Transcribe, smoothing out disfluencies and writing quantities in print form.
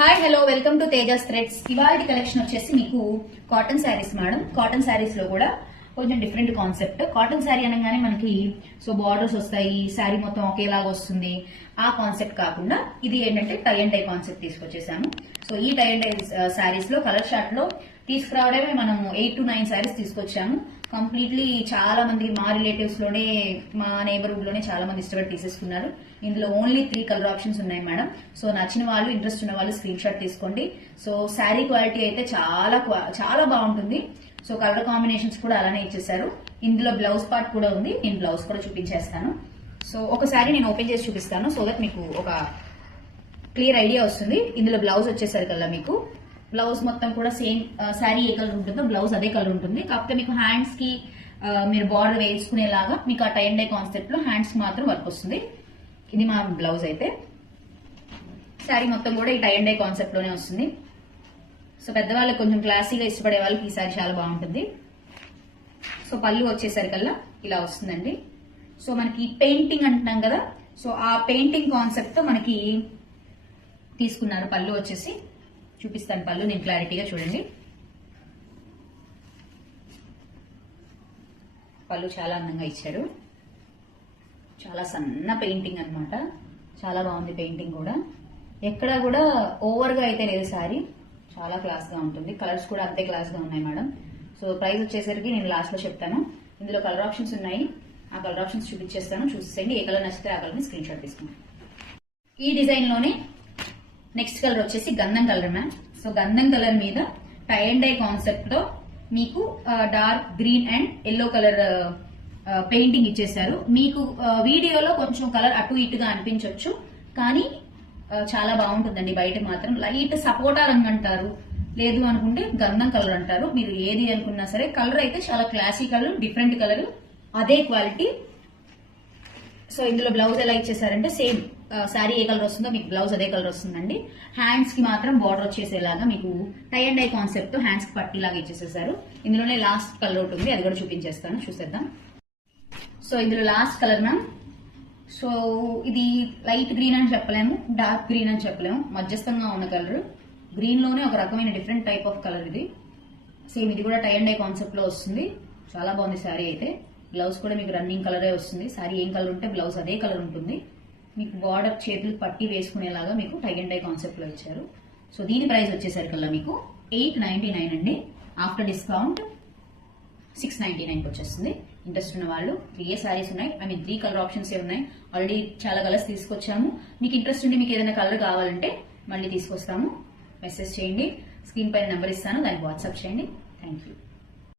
Hi hello welcome to Tejas threads. ఇవాళ collection వచ్చేసి మీకు cotton saris madam. Cotton saris లో కూడా కొంచెం డిఫరెంట్ కాన్సెప్ట్. కాటన్ శారీ అనగానే మనకి బార్డర్స్ వస్తాయి, శారీ మొత్తం ఒకేలాగా వస్తుంది. ఆ కాన్సెప్ట్ కాకుండా ఇది ఏంటంటే టై అండ్ టై కాన్సెప్ట్ తీసుకొచ్చేసాము. ఈ టై అండ్ టై శారీస్ లో కలర్ షార్ట్ లో తీసుకురావడమే మనము 8 to 9 శారీస్ తీసుకొచ్చాము. కంప్లీట్లీ చాలా మంది మా రిలేటివ్స్ లోనే, మా నేబర్హుడ్ లోనే చాలా మంది ఇష్టపడి తీసేసుకున్నారు. ఇందులో ఓన్లీ 3 కలర్ ఆప్షన్స్ ఉన్నాయి మేడం. నచ్చిన వాళ్ళు, ఇంట్రెస్ట్ ఉన్న వాళ్ళు స్క్రీన్ షాట్ తీసుకోండి. శారీ క్వాలిటీ అయితే చాలా బాగుంటుంది. కలర్ కాంబినేషన్స్ కూడా అలానే ఇచ్చేసారు. ఇందులో బ్లౌజ్ పార్ట్ కూడా ఉంది, నేను బ్లౌజ్ కూడా చూపించేస్తాను. ఒకసారి నేను ఓపెన్ చేసి చూపిస్తాను, సో దట్ మీకు ఒక క్లియర్ ఐడియా వస్తుంది. ఇందులో బ్లౌజ్ వచ్చేసరికల్లా మీకు బ్లౌజ్ మొత్తం కూడా సేమ్ శారీ ఏ కలర్ ఉంటుందో బ్లౌజ్ అదే కలర్ ఉంటుంది. కాకపోతే మీకు హ్యాండ్స్ కి మీరు బార్డర్ వేసుకునేలాగా మీకు ఆ టై అండ్ డై కాన్సెప్ట్ లో హ్యాండ్స్ కి మాత్రం వర్క్ వస్తుంది. ఇది మా బ్లౌజ్ అయితే. శారీ మొత్తం కూడా ఈ టై అండ్ డై కాన్సెప్ట్ లోనే వస్తుంది. పెద్దవాళ్ళకి కొంచెం క్లాసీగా ఇష్టపడే వాళ్ళకి ఈ శారీ చాలా బాగుంటుంది. పళ్ళు వచ్చేసరికల్లా ఇలా వస్తుందండి. మనకి పెయింటింగ్ అంటున్నాం కదా, ఆ పెయింటింగ్ కాన్సెప్ట్ తో మనకి తీసుకున్నారు. పళ్ళు వచ్చేసి చూపిస్తాను, పళ్ళు నేను క్లారిటీగా చూడండి. పళ్ళు చాలా అందంగా ఇచ్చారు. చాలా సన్న పెయింటింగ్ అన్నమాట. చాలా బాగుంది పెయింటింగ్ కూడా. ఎక్కడా కూడా ఓవర్ గా అయితే లేదు శారీ. చాలా క్లాస్ గా ఉంటుంది. కలర్స్ కూడా అంతే క్లాస్ గా ఉన్నాయి మేడం. ప్రైస్ వచ్చేసరికి నేను లాస్ట్ లో చెప్తాను. ఇందులో కలర్ ఆప్షన్స్ ఉన్నాయి, ఆ కలర్ ఆప్షన్స్ చూపించేస్తాను, చూసేయండి. ఏ కలర్ నచ్చితే ఆ కలర్ ని స్క్రీన్ షాట్ తీసుకున్నాను. ఈ డిజైన్ లోనే నెక్స్ట్ కలర్ వచ్చేసి గంధం కలర్ మ్యామ్. గంధం కలర్ మీద టై అండ్ డై కాన్సెప్ట్ లో మీకు dark green and yellow colour painting ఇచ్చేసారు. మీకు వీడియోలో కొంచెం కలర్ అటు ఇటుగా అనిపించవచ్చు, కానీ చాలా బాగుంటుందండి. బయట మాత్రం లైట్ సపోటా రంగు అంటారు, లేదు అనుకుంటే గంధం కలర్ అంటారు. మీరు ఏది అనుకున్నా సరే కలర్ అయితే చాలా క్లాసీ కలర్, డిఫరెంట్ కలర్, అదే క్వాలిటీ. ఇందులో బ్లౌజ్ ఎలా ఇచ్చేసారంటే సేమ్ శారీ ఏ కలర్ వస్తుందో మీకు బ్లౌజ్ అదే కలర్ వస్తుందండి. హ్యాండ్స్ కి మాత్రం బార్డర్ వచ్చేసేలాగా మీకు tie and die concept hands కి పట్టిలాగా ఇచ్చేసేసారు. ఇందులోనే లాస్ట్ కలర్ ఒకటి ఉంది, అది కూడా చూపించేస్తాను, చూసేద్దాం. ఇందులో లాస్ట్ కలర్ మ్యామ్. ఇది లైట్ గ్రీన్ అని చెప్పలేము, డార్క్ గ్రీన్ అని చెప్పలేము, మధ్యస్థంగా ఉన్న కలర్. గ్రీన్ లోనే ఒక రకమైన డిఫరెంట్ టైప్ ఆఫ్ కలర్ ఇది. సేమ్ ఇది కూడా టై అండ్ డై కాన్సెప్ట్ లో వస్తుంది. చాలా బాగుంది శారీ అయితే. బ్లౌజ్ కూడా మీకు రన్నింగ్ కలరే వస్తుంది. శారీ ఏం కలర్ ఉంటే బ్లౌజ్ అదే కలర్ ఉంటుంది. మీకు బార్డర్ చేతులు పట్టి వేసుకునేలాగా మీకు టై అండ్ డై కాన్సెప్ట్ లో ఇచ్చారు. దీని ప్రైస్ వచ్చేసరికల్లా మీకు 899 అండి. ఆఫ్టర్ డిస్కౌంట్ 699 వచ్చేస్తుంది. ఇంట్రెస్ట్ ఉన్న వాళ్ళు 3 శారీస్ ఉన్నాయి, 3 కలర్ ఆప్షన్స్ ఉన్నాయి. ఆల్రెడీ చాలా కలర్స్ తీసుకొచ్చాము. మీకు ఇంట్రెస్ట్ ఉండి మీకు ఏదైనా కలర్ కావాలంటే మళ్ళీ తీసుకొస్తాము. మెసేజ్ చేయండి, స్క్రీన్ పైన నెంబర్ ఇస్తాను, దానికి వాట్సాప్ చేయండి. Thank you.